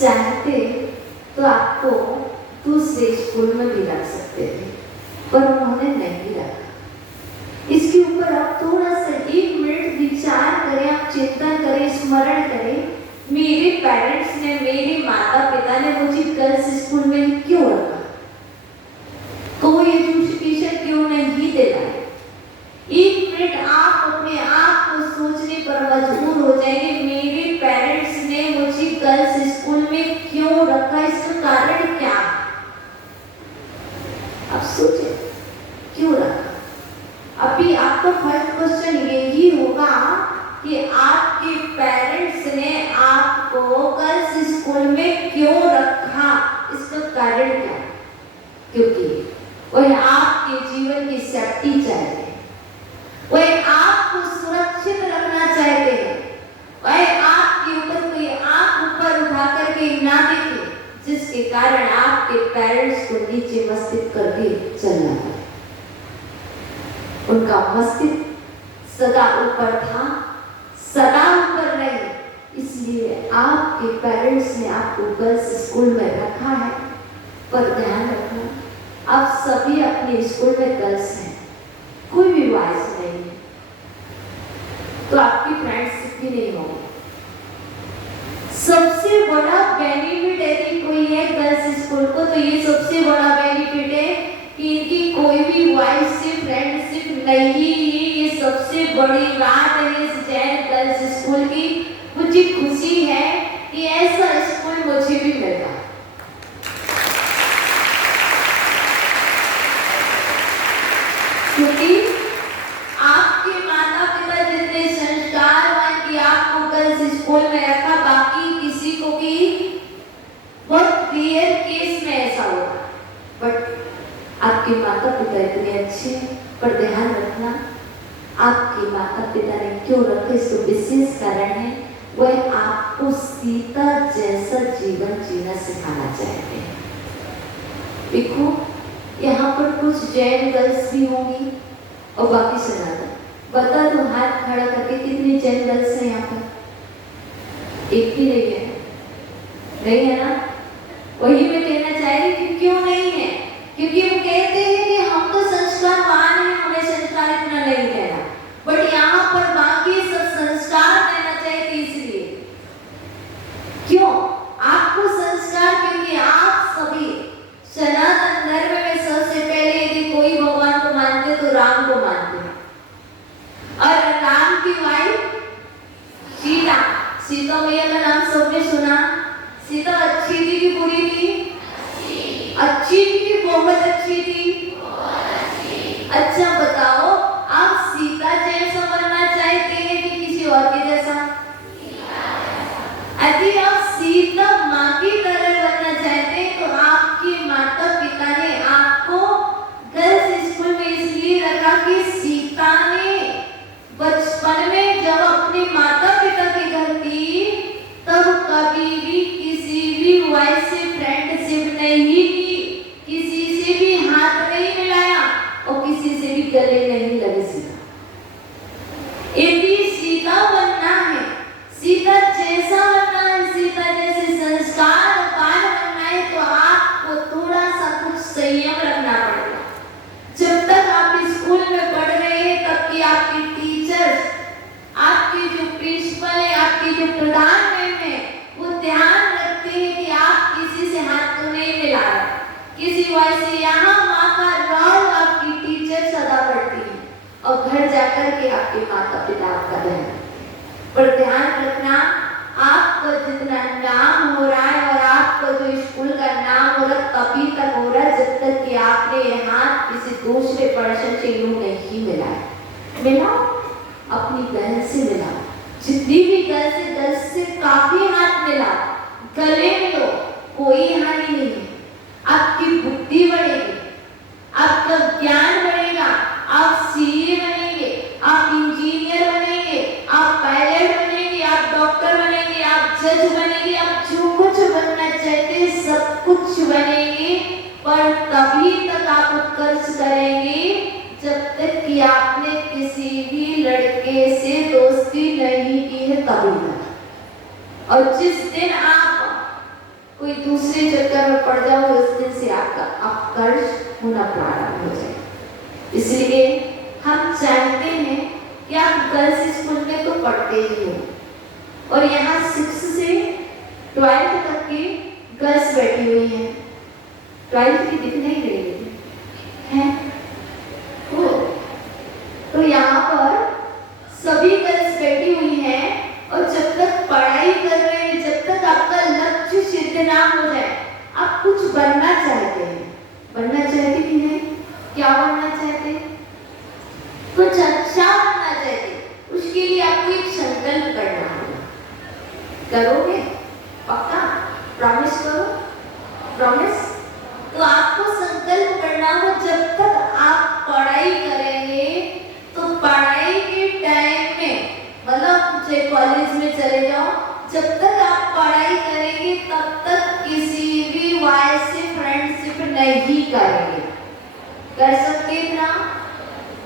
चाहते तो आपको दूसरे से स्कूल में भी रख सकते थे, पर उन्होंने नहीं रखा। इसके ऊपर आप थोड़ा सा 1 मिनट विचार करें, आप चिंतन करें, स्मरण करें, मेरे पेरेंट्स ने, मेरे माता पिता ने मुझे गर्ल्स स्कूल में क्यों रखा, कोई एजुकेशन क्यों नहीं दिलाया। 1 मिनट आप अपने आप को सोचने पर मजबूर हो जाएंगे, मेरे पेरेंट्स ने मुझे गर्ल्स स्कूल में क्यों रखा, इसका कारण क्या। आप सोचें क्यों रखा। अभी आपका फर्स्ट क्वेश्चन यही होगा कि आपके पेरेंट्स ने आपको गर्ल्स स्कूल में क्यों रखा, इसका कारण क्या। क्योंकि वह आपके जीवन की सेफ्टी चाहते हैं, वह आपको सुरक्षित रखना चाहते हैं, वह आपके ऊपर कोई आंख ऊपर उठा करके ना देखे जिसके कारण आपके पेरेंट्स को नीचे मस्तिष्क करके चलना पड़े। उनका मस्तिष्क सदा ऊपर था, सदा ऊपर रहे, इसलिए आपके पेरेंट्स ने आपको गर्ल्स स्कूल में रखा है। पर ध्यान रखना, आप सभी अपने स्कूल में गर्ल्स हैं, कोई भी बॉयज नहीं है, तो आपकी फ्रेंड्स भी नहीं होगी। सबसे बड़ा बेनिफिट यदि कोई है गर्ल्स स्कूल को, तो ये सबसे बड़ा बेनिफिट है कि इनकी कोई भी बॉयज से फ्रेंडशिप नहीं। ये सबसे बड़ी बात है इस जैन गर्ल्स स्कूल की। मुझे खुशी है कि ऐसा स्कूल मुझे भी मिला। क्योंकि आपके माता पिता जितने संस्कारवान कि आपको गर्ल्स स्कूल में रखा, बाकी किसी को भी बहुत रेयर केस में ऐसा होगा, बट आपके माता पिता इतने अच्छे हैं। पर ध्यान रखना, आपके माता पिता ने क्यों रखे, इसको विशेष कारण है, वह आपको सीता जैसा जीवन जीना सिखाना चाहते हैं। देखो यहाँ पर कुछ जैन गर्ल्स भी होंगी और बाकी सनातन। बता दो हाथ खड़ा करके कितनी जैन गर्ल्स हैं यहाँ पर। एक भी नहीं है, नहीं है ना। वही मैं कहना चाह रही कि क्यों नहीं है, क्योंकि वो कहते हैं कि हम तो संस्कारवान हैं, हमें संस्कार इतना नहीं देना, बट यहाँ पर बाकी सब संस्कार देना चाहिए। इसलिए क्यों आपको संस्कार, क्योंकि आप सभी सनातन धर्म में सबसे पहले यदि कोई भगवान को मानते तो राम को मानते हैं, और राम की वाइफ सीता। सीता मैया का नाम सबने सुना। सीता अच्छी थी कि बुरी थी? अच्छी थी कि बहुत अच्छी थी? अच्छा बताओ, आप सीता जैसा बनना चाहते हैं कि किसी और के जैसा? यदि आप सीता माँ की तरह बनना चाहते हैं तो आपके माता पिता ने आपको गर्ल्स स्कूल में इसलिए रखा कि सीता ने बचपन में जब अपने माता पिता के घर थी तब कभी भी किसी भी बॉय से फ्रेंडशिप नहीं की, किसी से भी हाथ नहीं मिलाया और किसी से भी गले नहीं लगे। सीता यदि सीता बनना है, सीता जैसा बनना है, सीता जैसे संस्कार पार बनना है, तो आपको थोड़ा सा कुछ संयम रखना पड़ेगा। जब तक आप स्कूल में पढ़ रहे हैं तब की आपके टीचर्स, आपके जो प्रिंसिपल है, आपके जो प्रधान है, वो ध्यान रखते हैं कि आप किसी से हाथ तो नहीं मिला रहे, किसी वजह से यहाँ माँ का राव आपकी टीचर सदा पढ़ती है और घर जाकर के आपके माता पिता आपका ध्यान। पर ध्यान रखना, आपका जितना नाम हो रहा है और आपका जो स्कूल का नाम हो रहा है तभी तक हो रहा है जब तक कि आपने ये हाथ किसी दूसरे पर्सन से यूं नहीं मिलाया। मिलाओ, अपनी बहन से मिलाओ, जितनी भी गर्ल से काफी हाथ मिलाओ, गले मिलो, कोई हानि नहीं है। आपकी बुद्धि बढ़ेगी, आपका ज्ञान बढ़ेगा, आप सीए बनेंगे, आप इंजीनियर बनेंगे, आप पायलट बनेंगे, आप डॉक्टर बनेंगे, आप जज बनेंगे, आप जो कुछ बनना चाहते हैं सब कुछ बनेंगे। पर तभी तक आप उत्कर्ष करेंगे जब तक कि आपने किसी भी लड़के से दोस्ती नहीं की है, तभी तक। और जिस दिन आप कोई कोई दूसरे चक्कर में पड़ जाओ, उस दिन से आपका अपकर्ष होना प्रारंभ हो जाए। इसलिए हम चाहते हैं कि आप गर्ल्स स्कूल में तो पढ़ते ही हो, और यहाँ 6 से 12th तक की गर्ल्स बैठी हुई हैं। 12th की दिख नहीं रही है तो यहाँ पर सभी गर्ल्स बैठी हुई हैं, और जब तक पढ़ाई कर रहे हैं, जब तक आपका लक्ष्य सिद्ध ना हो जाए, आप कुछ बनना चाहते हैं, बनना चाहते कि नहीं? क्या बनना चाहते? कुछ अच्छा बनना चाहते, उसके लिए आपको एक संकल्प करना होगा। करोगे? पक्का? प्रॉमिस करो, प्रॉमिस। तो आपको संकल्प करना हो, जब तक आप पढ़ाई करेंगे तो पढ़ाई के टाइम में, मतलब चाहे कॉलेज में चले जाओ, जब तक आप पढ़ाई करेंगे तब तक किसी भी वाय से फ्रेंडशिप नहीं करेंगे। कर सकते हैं ना?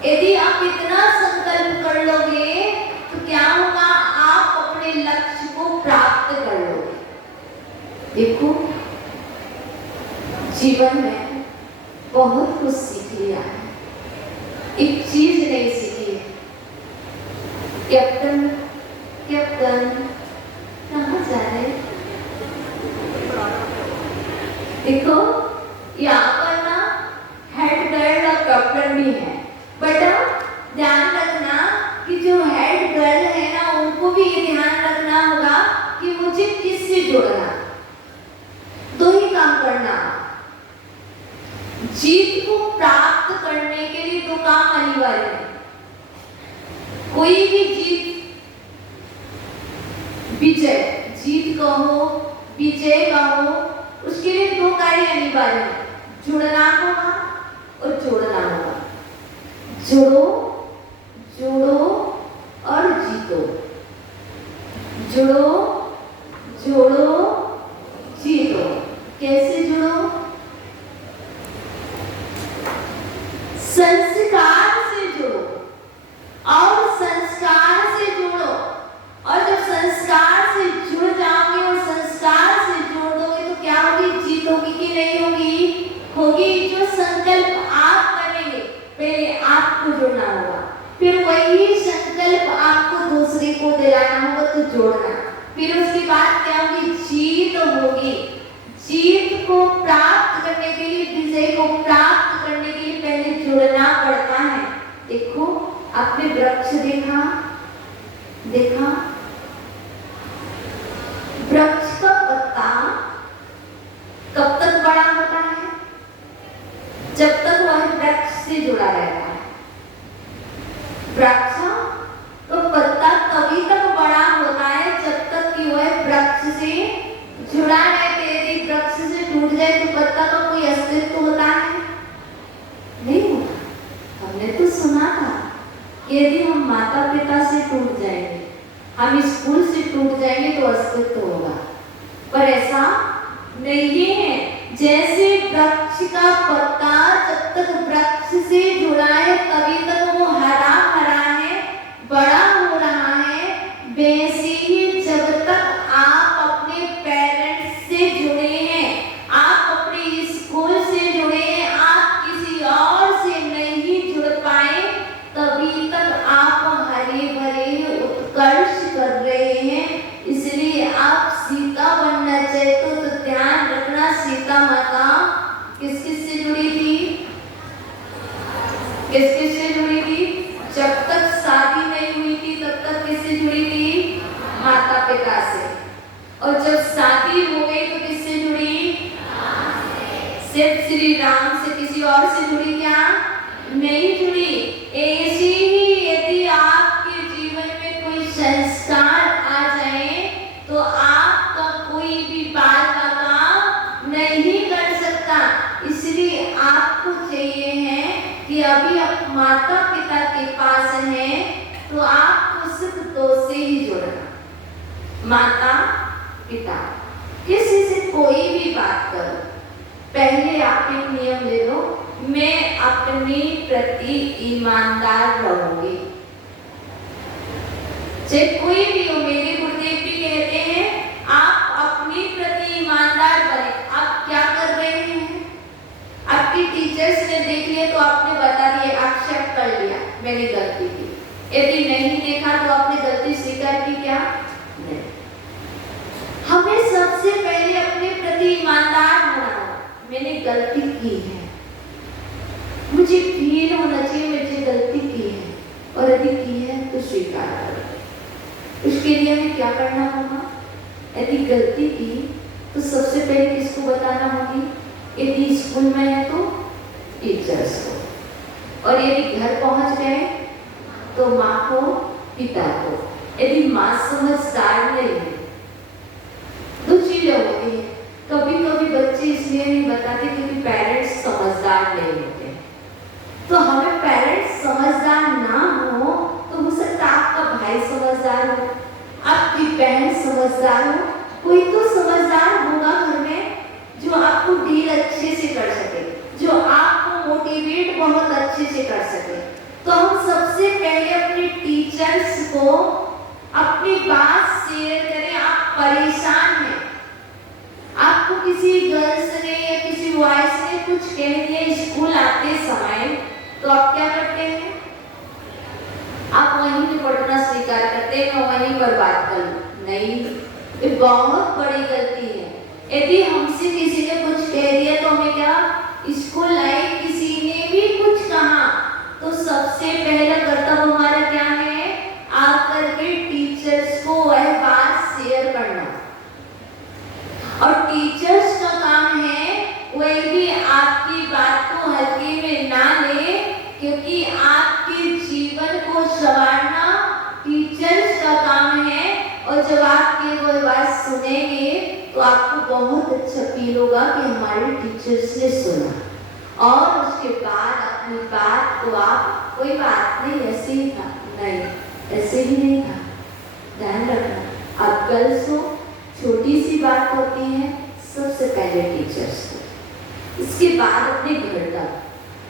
यदि आप इतना संकल्प कर लोगे तो क्या होगा? आप अपने लक्ष्य को प्राप्त कर लोगे। देखो, जीवन में बहुत कुछ सीख लिया है, एक चीज नहीं सीखी है। कैप्टन कहाँ जा रहे? देखो, यहाँ पर ना हेड गर्ल और कैप्टन भी है, बट ध्यान रखना कि जो हेड गर्ल है ना, उनको भी ये ध्यान रखना होगा कि मुझे किससे जोड़ना। दो ही काम करना, जीत को प्राप्त करने के लिए दो काम अनिवार्य है। कोई भी जीत, विजय, जीत कहो, विजय कहो, उसके लिए दो कार्य अनिवार्य है, जुड़ना होगा और जोड़ना होगा। जोड़ो, जोड़ो और जीतो। जुड़ो, जोड़ो, जीतो। कैसे जुड़ो? संस्कार से जुड़ो, और संस्कार से जोड़ो, और जब संस्कार से जुड़ जाओगे और संस्कार से जोड़ दोगे तो क्या होगी? जीत होगी कि नहीं होगी? होगी। जो संकल्प आप करेंगे, पहले आपको जोड़ना होगा, फिर वही संकल्प आपको दूसरे को दिलाना होगा तो जोड़ना, फिर उसके बाद क्या होगी? जीत होगी। जीत को प्राप्त करने के लिए, विजय को प्राप्त करने के लिए पहले जुड़ना पड़ता है। देखो, आपने वृक्ष देखा? वृक्ष का पत्ता कब तक बड़ा होता है? जब तक वह वृक्ष से जुड़ा रहता है। वृक्ष तो पत्ता तभी तक बड़ा होता है जब तक कि वह वृक्ष से जुड़ा रहता है। यदि वृक्ष से टूट जाए तो पत्ता का कोई अस्तित्व होता है? नहीं होता। हमने तो सुना था कि यदि हम माता पिता से टूट जाएंगे, हम स्कूल से टूट जाएंगे तो अस्तित्व होगा, पर ऐसा नहीं है। जैसे वृक्ष का पत्ता जब तक वृक्ष से जुड़ा है तभी तक वो हरा भरा है, बड़ा हो रहा है, वैसे ही जब तक आप अपने पेरेंट्स से जुड़े हैं, आप अपने स्कूल से जुड़े हैं, आप किसी और से नहीं जुड़ पाए, तभी तक आप हरे भरे उत्कर्ष कर रहे हैं। इसलिए आप सीता बनना चाहते हो तो ध्यान रखना, सीता माता किस किस से जुड़ी थी? किस किस से जुड़ी थी? जब तक शादी नहीं हुई थी तब तक किससे जुड़ी थी? माता पिता से। और जब शादी हो गई तो किससे जुड़ी? सिर्फ श्री राम से, किसी और से जुड़ी क्या? नहीं जुड़ी। ऐसी ही यदि आपके जीवन में कोई संस्कार आ जाए तो आपका कोई भी बाल का काम नहीं कर सकता। इसलिए आपको चाहिए है कि अभी आप माता पिता के पास हैं तो आपको सिर्फ दो से ही जुड़ना, माता पिता। किसी से कोई भी बात करो, पहले आप एक नियम ले लो, मैं अपने प्रति ईमानदार रहूंगी। चाहे कोई भी हो, मेरे गुरुदेव भी कहते हैं आप अपने प्रति ईमानदार आपके टीचर्स ने देख लिया तो आपने बता दिया, एक्सेप्ट कर लिया मैंने गलती की। यदि नहीं देखा तो आपने गलती स्वीकार की क्या? नहीं। हमें सबसे पहले अपने प्रति ईमानदार होना होगा। मैंने गलती की है, मुझे फील होना चाहिए मुझे गलती की है, और यदि की है तो स्वीकार करो। उसके लिए हमें क्या करना होगा? यदि गलती की तो सबसे पहले किसको बताना होगी? यदि स्कूल में है तो टीचर्स को, और यदि घर पहुंच गए तो माँ को, पिता को। यदि माँ समझदार नहीं है, दो चीजें होती है। कभी कभी बच्चे इसलिए नहीं बताते क्योंकि पेरेंट्स समझदार नहीं होते। तो हमें पेरेंट्स समझदार ना हो तो हो सकता आपका भाई समझदार हो, आपकी बहन समझदार हो, कोई तो समझदार होगा घर में जो आपको डील अच्छे से कर सके, जो आपको मोटिवेट बहुत अच्छे से कर सके। तो हम सबसे पहले अपने टीचर्स को अपनी बात शेयर करें। आप परेशान हैं, आपको किसी गर्ल्स ने या किसी बॉयज ने कुछ कह दिया स्कूल आते समय, तो आप क्या करते हैं? आप वहीं पे पढ़ना स्वीकार करते हैं, मैं वहीं पर बात कर लूं। नहीं, ये बहुत बड़ी गलती है। यदि हमसे किसी ने कुछ कह दिया तो हमें क्या, स्कूल लाइफ किसी ने भी कुछ कहा तो सबसे पहला कर्तव्य हमारा क्या है? आकर के टीचर्स को वह बात शेयर करना। और टीचर्स का काम है वह भी आपकी बात को हल्के में ना ले, क्योंकि आपके जीवन को संवारना टीचर्स का काम है। और जब आपके वो बात सुनेंगे तो आपको बहुत अच्छा फील होगा कि हमारे टीचर्स ने सुना, और उसके बाद अपनी बात को आप, कोई बात नहीं ऐसे ही था, नहीं ऐसे ही नहीं था, ध्यान रखना। आप गर्ल्स हो, छोटी सी बात होती है सबसे पहले टीचर्स को, इसके बाद अपने घर तक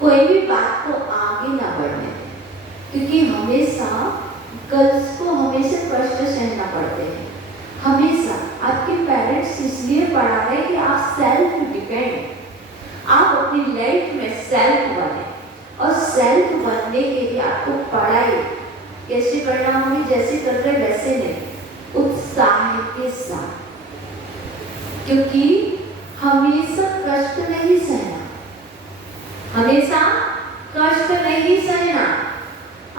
कोई भी बात को आगे ना बढ़ने दें, क्योंकि हमेशा गर्ल्स को हमेशा कष्ट सहना पड़ते हैं। हमेशा आपके पेरेंट्स इसलिए पढ़ा रहे कि आप सेल्फ डिपेंड, आप अपनी लाइफ में सेल्फ बने, और सेल्फ बनने के लिए आपको पढ़ाई कैसे करना होगी? जैसे कर रहे वैसे नहीं, उत्साह के साथ, क्योंकि हमेशा कष्ट नहीं सहना, हमेशा कष्ट नहीं सहना,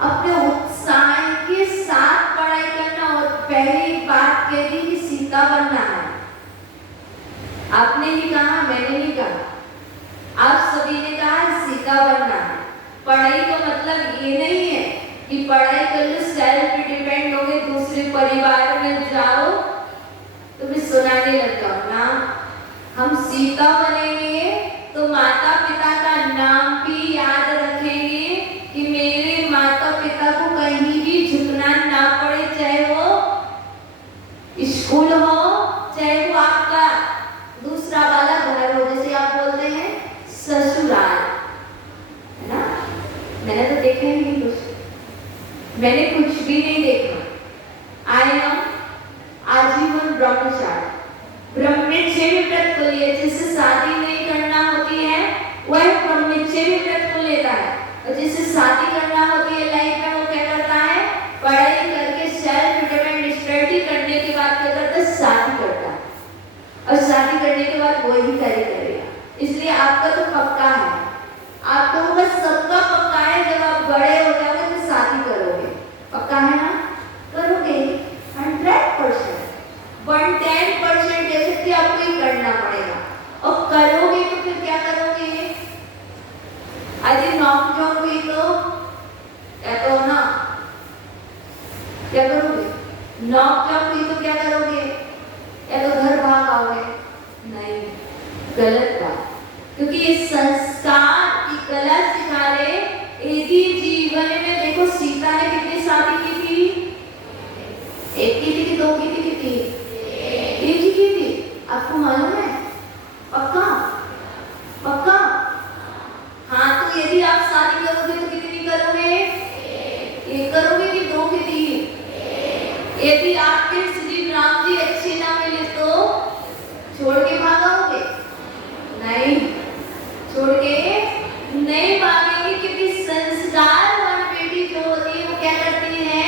अपने उत्साह के साथ पढ़ाई करना। और पहली बात कह दी कि सीता बनना है, आपने ही कहा, मैंने नहीं कहा, आप सभी ने कहा सीता बनना है। पढ़ाई का मतलब ये नहीं है कि पढ़ाई कर लो सेल्फ डिपेंड हो गए, दूसरे परिवार में जाओ तुम्हें सुनाने लग जाओ ना। हम सीता बनेंगे तो माता पिता का नाम भी याद रखेंगे कि मेरे माता पिता को कहीं भी झुकना ना पड़े, चाहे वो स्कूल हो, चाहे वो आपका दूसरा वाला घर हो, जैसे आप बोलते हैं ससुराल, है ना। मैंने तो देखा ही नहीं कुछ, मैंने कुछ भी नहीं देखा। आई एम आजीवन ब्रह्मचारी, ब्रह्मचर्य व्रत को लिए, जिससे शादी नहीं करना होती है वह ब्रह्मचर्य व्रत को लेता है, और जिससे शादी करना होती है लाइफ में वो क्या करता है? पढ़ाई करके सेल्फ डिपेंडेंट स्टडी करने के बाद क्या करता है? शादी करता है, और शादी करने के बाद वही कार्य करेगा। इसलिए आपका तो पक्का है, आप लोगों का सबका पक्का है, जब आप बड़े हो जाओगे तो शादी करोगे, पक्का है ना? करोगे 100%, 110% जैसे कि आपको ही करना पड़ेगा। और करोगे तो फिर क्या करोगे? यदि नौक झोंक हुई तो क्या तो ना, क्या करोगे? नौक झोंक हुई तो क्या करोगे? या तो घर भाग आओगे? नहीं, गलत बात, क्योंकि ये संस्कार की कला सिखा रहे। यदि जीवन में देखो, सीता ने कितनी शादी की थी? एक की थी कि दो की थी? कितनी? एक ही की थी। आपको मालूम है? पक्का? पक्का? हाँ, तो यदि आप शादी करोगे तो कितनी करोगे? एक करोगे कि दो की थी? यदि आपके श्री राम जी अच्छे ना मिले तो छोड़ के भागोगे? नहीं, छोड़ के नहीं मांगेंगे, क्योंकि संस्कारवान बेटी जो होती है वो क्या करती है,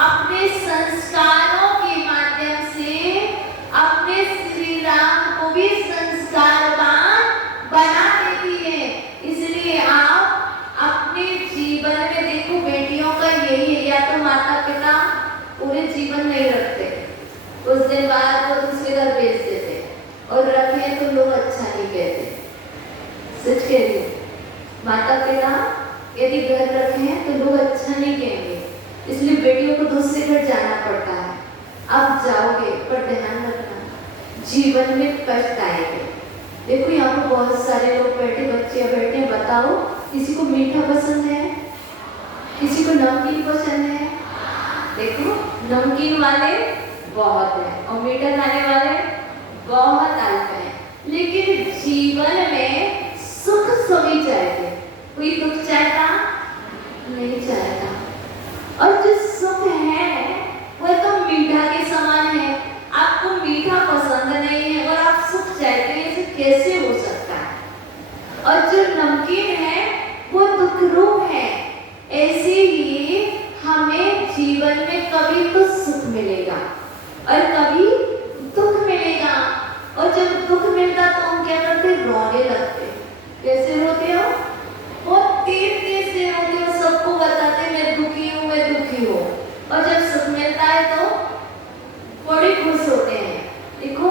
अपने संस्कारों के माध्यम से अपने श्री राम को भी संस्कारवान बना देती है। इसलिए आप अपने जीवन में देखो, बेटियों का यही है, या तो माता पिता पूरे जीवन नहीं रखते, कुछ दिन बाद वो दूसरे घर भेज देते, और रखे तो लोग अच्छा नहीं कहते। सच कह रही हूँ, माता पिता यदि घर रखे हैं तो लोग अच्छा नहीं कहेंगे, इसलिए बेटियों को दूसरे घर जाना पड़ता है। आप जाओगे पर ध्यान रखना, जीवन में कष्ट आएंगे। देखो यहाँ पर बहुत सारे लोग बैठे, बच्चे बैठे हैं, बताओ किसी को मीठा पसंद है, किसी को नमकीन पसंद है? देखो नमकीन वाले बहुत हैं और मीठा खाने वाले बहुत अल्प हैं, लेकिन जीवन में सुख सभी चाहते, कोई दुख चाहता नहीं चाहता। और जो सुख है वह तो मीठा के समान है। आपको मीठा पसंद नहीं है और आप सुख चाहते हैं, इसे कैसे हो सकता है? और जो नमकीन है वो दुख रूप है। ऐसे ही हमें जीवन में कभी तो सुख मिलेगा और कभी दुख मिलेगा, और जब दुख मिलता तो हम क्या करते, रोने लगते। कैसे रोते हो? वो तेज से रोते हो, सबको बताते मैं दुखी हूँ, मैं दुखी हूँ। और जब सुख मिलता है तो बड़े खुश होते हैं। देखो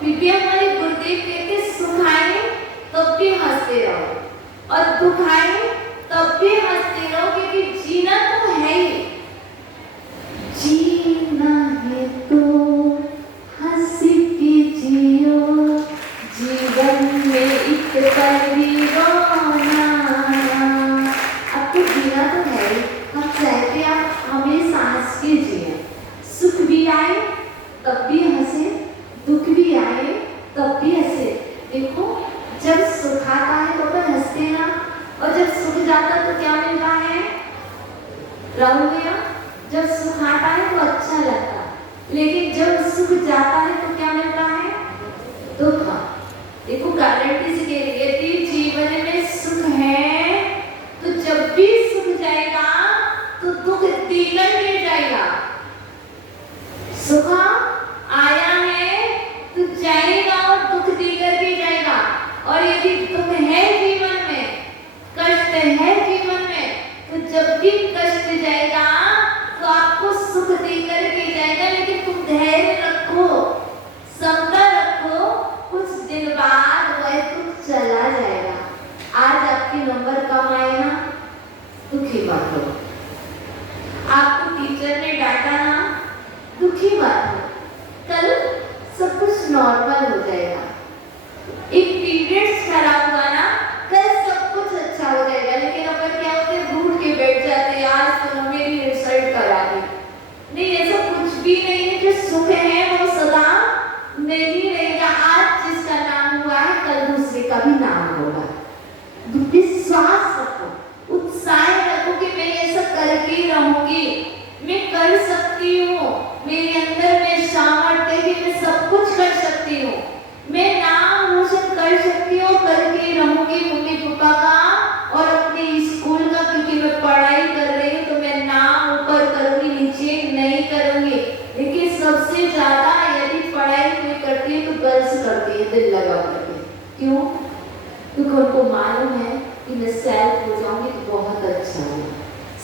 फिर भी हमारे गुरुदेव कहते, सुख आए तब भी हंसते रहो और दुख आए तब भी हंसते रहो, क्योंकि जीना तो है ही। जीना है तो हंस के जियो, जीवन में एक पल भी रोना। आपको जीना तो है ही, हम चाहते हैं आप हमेशा हंस के जिए। सुख भी आए तब भी हंसे, दुख भी आए तब भी हंसे। देखो जब सुख आता है तो अपन हंसते ना, और जब सुख जाता तो क्या मिलता है? राहुल भैया, जब सुख आता है तो अच्छा लगता, लेकिन जब सुख जाता है तो क्या मिलता है? दुख। देखो गारंटी से कह रही है, यदि जीवन में सुख है तो जब भी सुख जाएगा तो दुख द्विगुना मिल जाएगा। सुख आया है तो जाएगा और दुख द्विगुना भी जाएगा। और यदि दुख है जीवन में, कष्ट है जीवन में, तो जब भी कष्ट जाएगा तो आपको सुख देकर के जाएगा। लेकिन तुम धैर्य रखो, समता रखो, कुछ दिन बाद वह दुख चला जाएगा। आज आपके नंबर कम आए ना, दुखी मत हो। आपको टीचर ने डांटा ना, दुखी मत हो, कल सब कुछ नॉर्मल हो जाएगा। एक पीरियड्स खराब हुआ ना, कल सब कुछ अच्छा हो जाएगा। लेकिन अपन क्या होते हैं, रूठ के बैठ जाते हैं, आज तो मेरी रिजल्ट करा दी। नहीं, ऐसा कुछ भी नहीं है। जो सुख है वो सदा नहीं रहेगा। आज जिसका नाम हुआ है कल दूसरे का भी नाम होगा। विश्वास रखो, उत्साह रखो कि मैं ऐसा करके रहूंगी, मैं कर सकती हूँ, मेरे अंदर में सामर्थ्य है कि मैं सब कुछ कर सकती हूँ, मैं नाम रोशन कर सकती हूँ, करके रहूंगी मम्मी पापा का और अपने स्कूल का, क्योंकि मैं पढ़ाई कर रही हूँ तो मैं नाम ऊपर करूंगी, नीचे नहीं करूंगी। लेकिन सबसे ज्यादा यदि पढ़ाई कोई करती है तो गर्ल्स करती है, दिल लगा करके। क्यों? क्योंकि उनको मालूम है कि मैं सेल्फ हो जाऊंगी तो बहुत अच्छा है।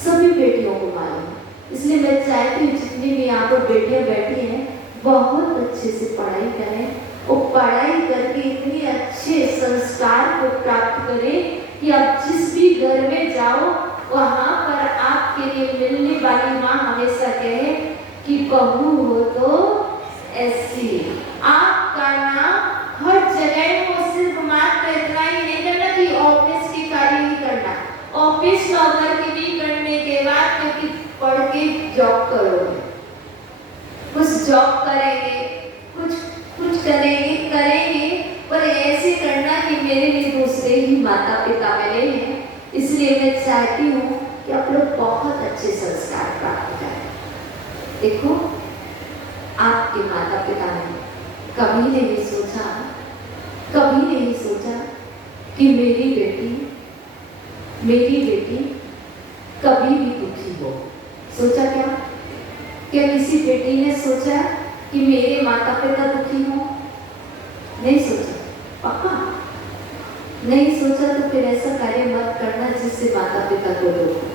सभी बेटियों को मालूम है, इसलिए मैं चाहती हूँ जितनी भी यहाँ पर बेटियां बैठी हैं बहुत अच्छे से पढ़ाई करें और पढ़ाई करके इतने अच्छे संस्कार को प्राप्त करें कि आप जिस भी घर में जाओ वहाँ पर आपके लिए मिलने वाली माँ हमेशा कहे कि बहू हो तो ऐसी। आपका नाम हर जगह को सिर्फ मात्र इतना ही नहीं करना कि ऑफिस की कार्य ही करना, ऑफिस वर्क भी करने के बाद क्योंकि पढ़ के जॉब करोगे, कुछ जॉब करेंगे, कुछ करेंगे, पर ऐसे करना कि मेरे लिए दूसरे ही माता पिता मिले हैं। इसलिए मैं चाहती हूँ कि आप लोग बहुत अच्छे संस्कार प्राप्त करें। देखो आपके माता पिता ने कभी नहीं सोचा कि मेरी बेटी मेरी बेटी कभी भी दुखी हो। सोचा क्या? क्या किसी बेटी ने सोचा कि मेरे माता पिता दुखी हो? नहीं सोचा, पक्का नहीं सोचा। तो फिर ऐसा कार्य मत करना जिससे माता पिता को दुख हो।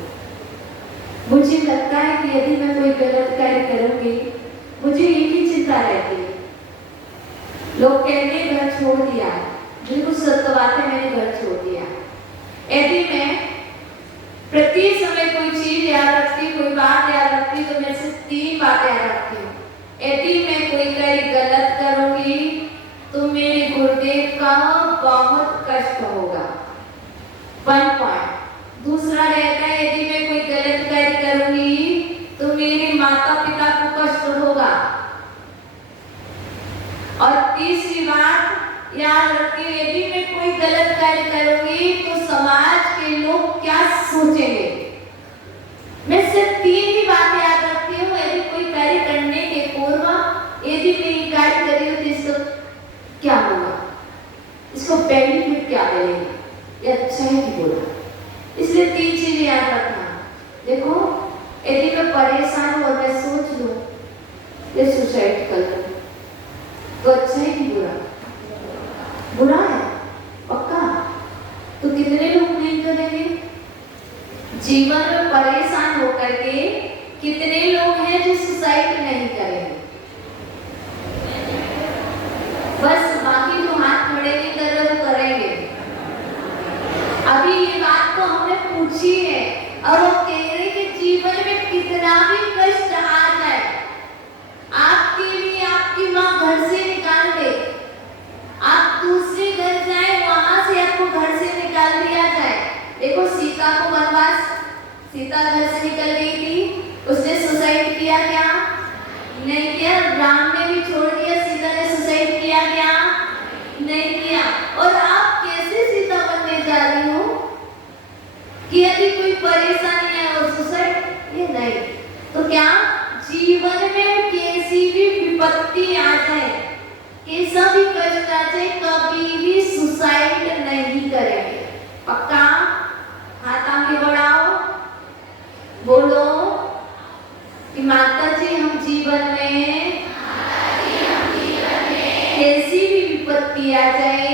मुझे लगता है कि यदि मैं कोई गलत कार्य करूंगी, मुझे एक ही चिंता रहती है, लोग कहते घर छोड़ दिया, बिल्कुल सत्य बात है, मैंने घर छोड़ दिया। यदि मैं प्रति समय कोई चीज याद रखती, कोई बात याद रखती, तो मैं सिर्फ 3 बातें याद रखती हूँ। यदि मैं कोई कार्य गलत करूंगी तो मेरे गुरुदेव का बहुत कष्ट होगा, 1 पॉइंट। दूसरा रहता है, यदि मैं कोई गलत कार्य करूंगी तो मेरे माता पिता को कष्ट होगा। और तीसरी बात याद रखिए, यदि मैं कोई गलत कार्य करूंगी तो समाज के लोग क्या सोचेंगे। मैं सिर्फ 3 ही बात याद रखती हूँ। यदि कोई कार्य करने के पूर्व यदि मैं ये कार्य कर रही हूँ तो इसको क्या होगा, इसको बेनिफिट क्या मिलेगा, ये अच्छा है कि बुरा। इसलिए 3 चीजें याद रखना। देखो, यदि मैं परेशान हूँ और मैं सोच लूँ ये सुसाइड कर लूँ, तो अच्छा है कि बुरा? बुरा है, पक्का। तो कितने लोग नहीं करेंगे? जीवन में परेशान होकर के कितने लोग हैं जो सुसाइड नहीं करेंगे? बस बाकी जो हाथ खड़े नहीं कर रहे वो करेंगे। अभी ये बात तो हमने पूछी है और वो कह रहे कि जीवन में कितना भी कष्ट आ जाए, आपके लिए आपकी माँ घर से निकाल दे, आप दूसरे घर जाए, वहां से आपको घर से निकाल दिया जाए। देखो, सीता को वनवास, सीता घर से निकल गई थी, उसने सुसाइड किया क्या? नहीं किया। राम ने भी छोड़ दिया, सीता ने सुसाइड किया क्या? नहीं किया। और आप कैसे सीता बनने जा रही हो कि यदि कोई परेशानी है और सुसाइड? ये नहीं। तो क्या जीवन में कैसी भी विपत्ति आ जाए, कैसा भी कष्ट आ जाए, कभी भी सुसाइड नहीं करेंगे, पक्का? हाथ आगे बढ़ाओ, बोलो कि माता जी हम जीवन में कैसी भी विपत्ति आ जाए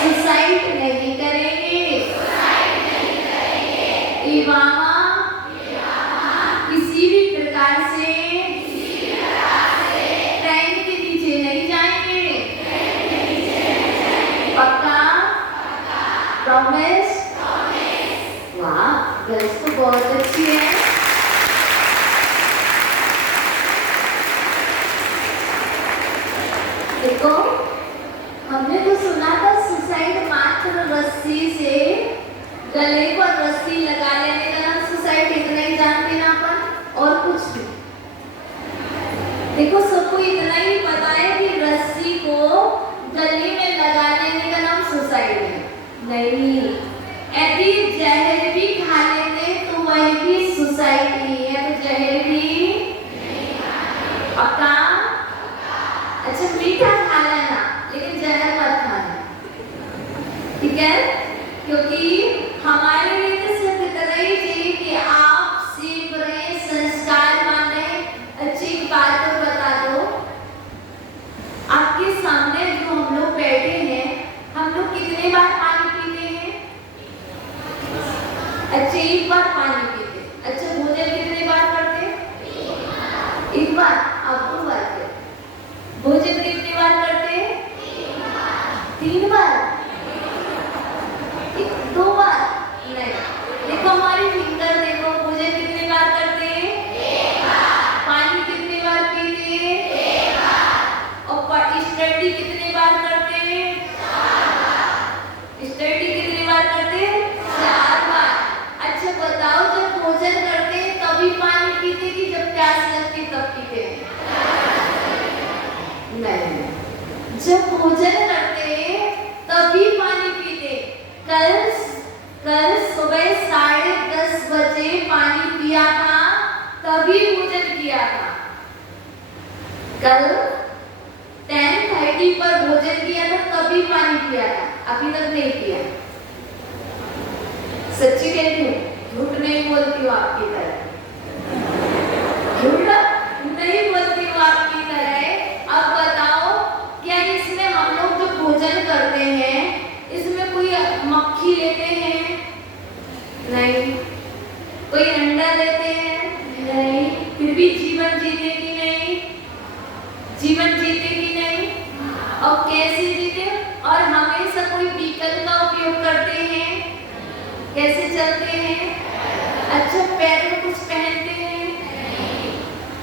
सुसाइड नहीं करेंगे। किसी भी प्रकार से ट्रेन के नीचे नहीं जाएंगे, पक्का? प्रॉमिस? वाह, गर्ल्स तो बहुत अच्छी है। देखो, हमने तो सुना था सुसाइड मात्र रस्सी से, गले पर रस्सी लगा लेने का नाम सुसाइड, इतना ही जानते ना अपन, और कुछ भी। देखो, सबको इतना ही पता है कि रस्सी को गले में लगा लेने का नाम सुसाइड है। नहीं, यदि जहर भी खा लेते तो वही भी सुसाइड ही है। तो जहर भी पक्का? अच्छा, मीठा खा लेना लेकिन जहर मत खाना, ठीक है? क्योंकि हमारे लिए तो सिर्फ इतना ही चाहिए कि आप सीख रहे, संस्कार मान रहे। अच्छी बात तो बता दो, आपके सामने जो हम लोग बैठे हैं, हम लोग कितने बार पानी पीते हैं? अच्छा, 1 बार पानी पीते। अच्छा, भोजन कितने बार करते हैं? 1 बार। आप 2 बार करते। भोजन कितनी बार करते हैं? 3 बार। 2 बार नहीं। देखो, हमारी फिंगर देखो, भोजन कितनी बार करते हैं? 1 बार। पानी कितनी बार पीते हैं? 1 बार। और स्टडी कितनी बार करते हैं? 4 बार। स्टडी कितनी बार करते हैं? 4 बार। अच्छा बताओ, जब भोजन करते हैं तभी पानी पीते कि जब प्यास लगती तब पीते हैं? नहीं, जब भोजन करते हैं तभी पानी पीते। कल सुबह 10:30 बजे पानी पिया था, तभी भोजन किया था। कल 10:30 पर भोजन किया था, तभी पानी पिया था, अभी तक नहीं पिया। सच्ची कहती हूँ, झूठ नहीं बोलती हूँ आपकी तरह, झूठ नहीं बोलती हूँ आपकी तरह। अब बताओ, क्या इसमें हम लोग जो भोजन करते हैं इसमें कोई मक्खी लेते हैं? नहीं। कोई अंडा लेते हैं? नहीं। फिर भी जीवन जीतेगी नहीं? जीवन जीतेगी नहीं। और कैसे जीते? और हमेशा कोई व्हीकल का उपयोग करते हैं? कैसे चलते हैं? अच्छा, पैर में कुछ पहनते हैं?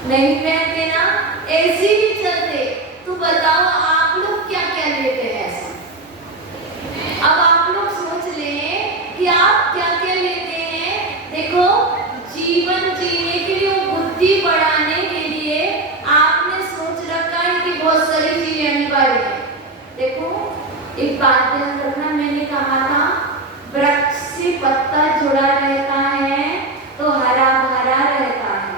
नहीं पहनते ना, ऐसे ही चलते। तो बताओ आप लोग क्या क्या लेते हैं ऐसा? अब आप लोग सोच लें कि आप क्या क्या लेते हैं। देखो, जीवन जीने के लिए, बुद्धि बढ़ाने के लिए आपने सोच रखा है कि बहुत सारी चीजें अनिवार्य है। देखो, एक बात ध्यान रखना, मैंने कहा था वृक्ष से पत्ता जुड़ा रहता है तो हरा भरा रहता है,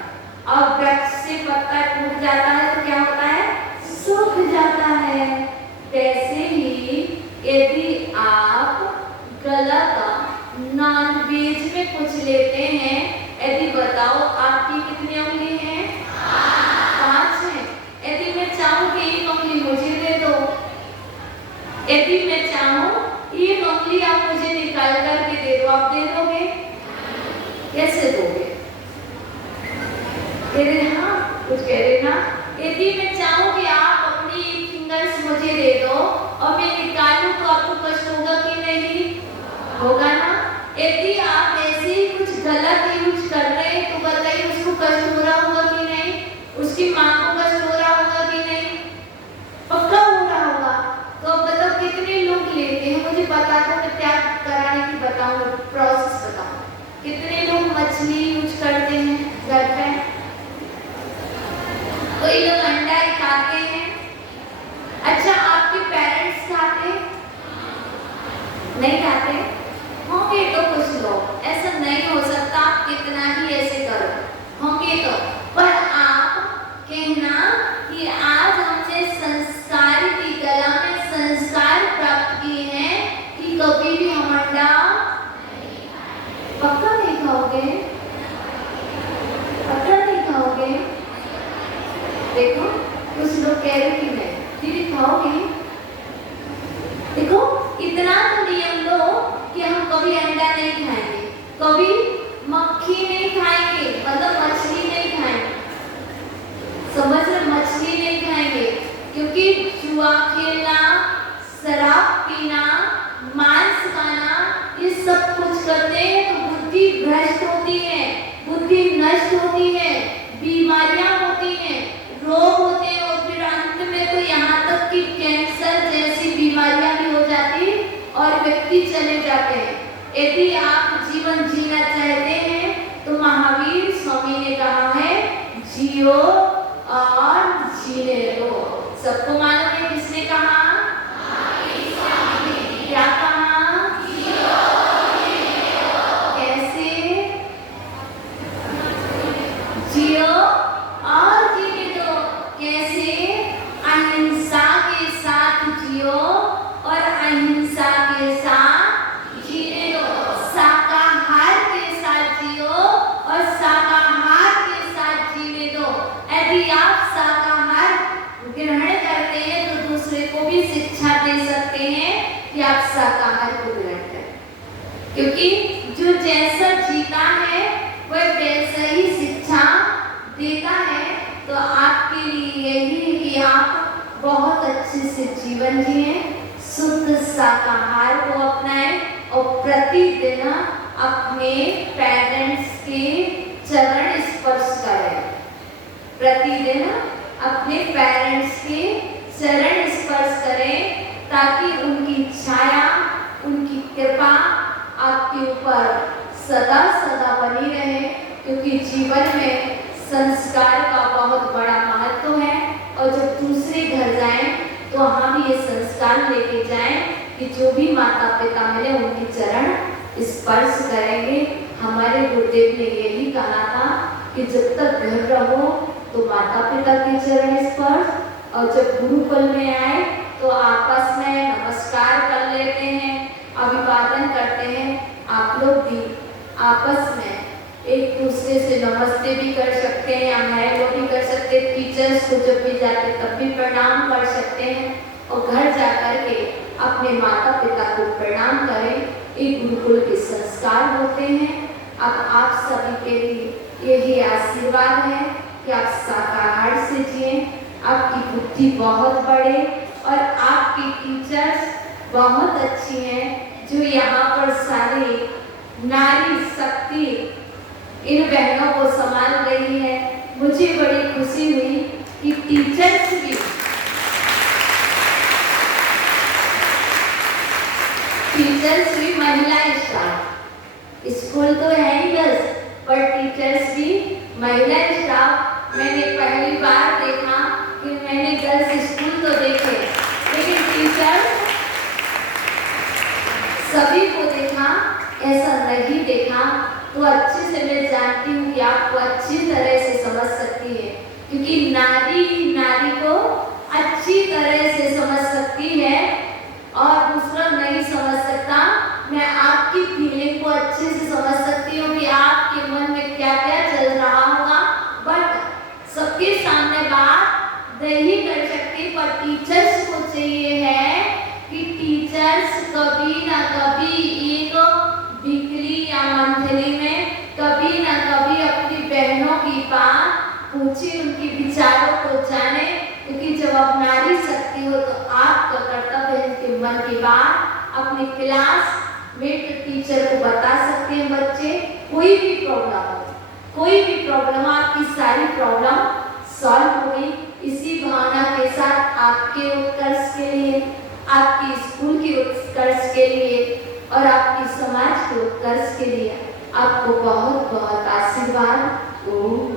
और वृक्ष से पत्ता टूट जाता है तो क्या होता है? सूख जाता है। वैसे ही यदि आप गलत नॉनवेज में कुछ लेते हैं, यदि बताओ आपकी कितनी उंगली हैं? 5 हैं। यदि मैं चाहूँ कि एक उंगली मुझे दे दो, यदि मैं चाहूँ एक उंगली आप मुझे निकाल करके दे दो, आप दे दोगे? कैसे दोगे? कह रहे हाँ, कुछ कह रहे ना। यदि मैं चाहूँ कि आप अपनी फिंगर्स मुझे दे दो और मैं निकालूं तो आपको कष्ट होगा कि नहीं? होगा ना। यदि आप ऐसे ही कुछ गलत यूज कर रहे हैं तो बताइए उसको कष्ट हो रहा होगा कि नहीं? उसकी माँ को कष्ट हो रहा होगा कि नहीं? पक्का हो रहा होगा। तो अब बताओ कितने लोग लेते हैं, मुझे बता दो, मैं त्याग कराने की बताऊँ, प्रोसेस बताऊँ। कितने लोग मछली यूज करते हैं घर पे? कोई लोग अंडा खाते हैं। अच्छा, आपके पेरेंट्स खाते? नहीं खाते? होंगे तो कुछ लोग, ऐसा नहीं हो सकता आप कितना ही ऐसे करो, होंगे तो। पर आप कहना कि आज हमने संस्कार की कला में संस्कार प्राप्त किए हैं कि कभी भी हम अंडा पक्का नहीं खाओगे? पक्का नहीं खाओगे? देखो, कुछ लोग कह रहे कि नहीं, दीदी खाओगे? देखो, इतना तो नियम लो कि हम कभी अंडा नहीं खाएंगे, कभी मक्खी नहीं खाएंगे, मतलब मछली नहीं खाएंगे। समझ रहे? मछली नहीं खाएंगे, क्योंकि जुआ खेलना, शराब पीना, मांस खाना, ये सब कुछ करते हैं तो बुद्धि भ्रष्ट होती है, बुद्धि नष्ट होती है, बीमारियां होती हैं, रोग होते हैं, और फिर अंत में तो यहाँ तक कि कैंसर जैसी बीमारियां भी हो जाती और व्यक्ति चले जाते हैं। यदि आप जीवन जीना चाहते हैं तो महावीर स्वामी ने कहा है, जियो और जीने दो। सबको मालूम है किसने कहा? क्या कहा? कैसे? जियो और जीने दो। कैसे? अहिंसा के साथ जियो और अहिंसा के साथ जीने दो। शाकाहार के साथ जियो और शाकाहार के साथ जीने दो। यदि आप शाकाहार ग्रहण करते हैं तो दूसरे को भी शिक्षा दे सकते हैं कि आप शाकाहार को ग्रहण करें, क्योंकि जो जैसा जीता है वह वैसा ही शिक्षा देता है। तो आपके लिए यही कि आप बहुत अच्छे से जीवन जिए, शुद्ध शाकाहार को अपनाएं और प्रतिदिन अपने पेरेंट्स के चरण स्पर्श करें। प्रतिदिन अपने पेरेंट्स के चरण स्पर्श करें ताकि उनकी छाया, उनकी कृपा आपके ऊपर सदा सदा बनी रहे, क्योंकि जीवन में संस्कार का बहुत बड़ा महत्व है। और जब दूसरे घर जाएं तो हम ये संस्कार लेके जाएं कि जो भी माता पिता मिले उनके चरण स्पर्श करेंगे। हमारे गुरुदेव ने यही कहा था कि जब तक घर रहो तो माता पिता के चरण स्पर्श, और जब गुरुकुल में आए तो आपस में नमस्कार कर लेते हैं, अभिवादन करते हैं। आप लोग भी आपस में एक दूसरे से नमस्ते भी कर सकते हैं या हेलो भी कर सकते हैं। टीचर्स को जब भी जाते तब भी प्रणाम कर सकते हैं और घर जाकर के अपने माता पिता को प्रणाम करें। एक गुरुकुल के संस्कार होते हैं। अब आप सभी के लिए यही आशीर्वाद है कि आप शाकाहार से जिए, आपकी बुद्धि बहुत बढ़े और आपकी टीचर्स बहुत अच्छी हैं जो यहाँ पर सारे नारी शक्ति इन बहनों को संभाल रही है। मुझे बड़ी खुशी हुई कि टीचर्स भी महिला स्टाफ, स्कूल तो है ही गर्ल्स पर टीचर्स भी महिला स्टाफ। मैंने पहली बार देखा कि मैंने गर्ल्स स्कूल तो देखे लेकिन टीचर सभी को देखा, ऐसा नहीं देखा। तो अच्छे से मैं जानती हूँ कि आपको अच्छी तरह से समझ सकती है क्योंकि नारी को अच्छी तरह से समझ सकती है और दूसरा नहीं समझ सकता। मैं आपकी फीलिंग को अच्छे से समझ सकती हूँ कि आपके मन में क्या क्या चल रहा होगा, बट सबके सामने बात नहीं कर सकती। पर टीचर्स को चाहिए है कि टीचर्स कभी ना कभी एक वीकली या मंथली में कभी ना कभी अपनी बहनों की बात पूछे, उनके विचारों को जाने, क्योंकि जब आप नारी शक्ति हो तो आपका कर्तव्य है उनके मन की बात अपनी क्लास में टीचर को बता सकते हैं। बच्चे कोई भी प्रॉब्लम आपकी सारी प्रॉब्लम सॉल्व होगी। इसी भावना के साथ आपके उत्कर्ष के लिए, आपकी स्कूल के उत्कर्ष के लिए और आपकी समाज के उत्कर्ष के लिए आपको बहुत बहुत आशीर्वाद। ओम